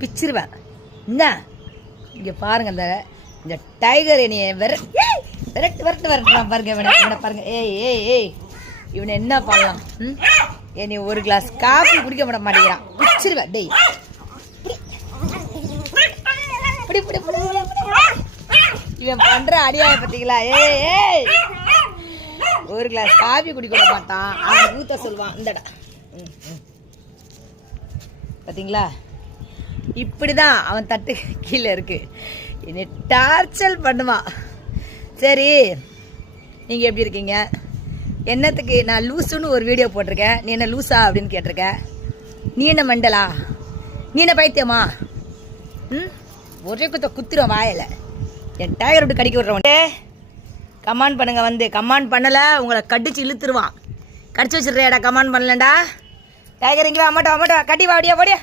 பிச்சிருவேன். என்ன இங்கே பாருங்க, இந்த டைகர் என்னைய விரட்டுறான் பாருங்க. இவனை பாருங்க. ஏய் ஏய் ஏய் இவனை என்ன பண்ணலாம்? என்னை ஒரு கிளாஸ் காஃபி குடிக்க விட மாட்டேங்கிறான். பிச்சிருவேன். டேய் இவன் பண்ற அடியாய பார்த்தீங்களா? ஏய் ஏய் ஒரு கிளாஸ் காஃபி குடிக்க விட மாட்டான். அவன் ஊத்த சொல்லுவான். இந்தடா பார்த்தீங்களா? இப்படிதான் அவன் தட்டு கீழே இருக்கு. என்னை டார்ச்சல் பண்ணுவான். சரி, நீங்கள் எப்படி இருக்கீங்க? என்னத்துக்கு நான் லூசுன்னு ஒரு வீடியோ போட்டிருக்கேன். நீ என்ன லூஸா அப்படின்னு கேட்டிருக்க. நீ என்ன மண்டலா? நீ என்ன பைத்தியமா? ஒரே குத்துறோம் வாயில. என் டைகர் விட்டு கடிக்க விட்றவன். கமாண்ட் பண்ணுங்க. கமாண்ட் பண்ணலை உங்களை கடிச்சு இழுத்துருவான். கடிச்சு வச்சிடுறியாடா கமாண்ட் பண்ணலண்டா? டைகர் இங்கே அம்மாட்டா கட்டி வாடியா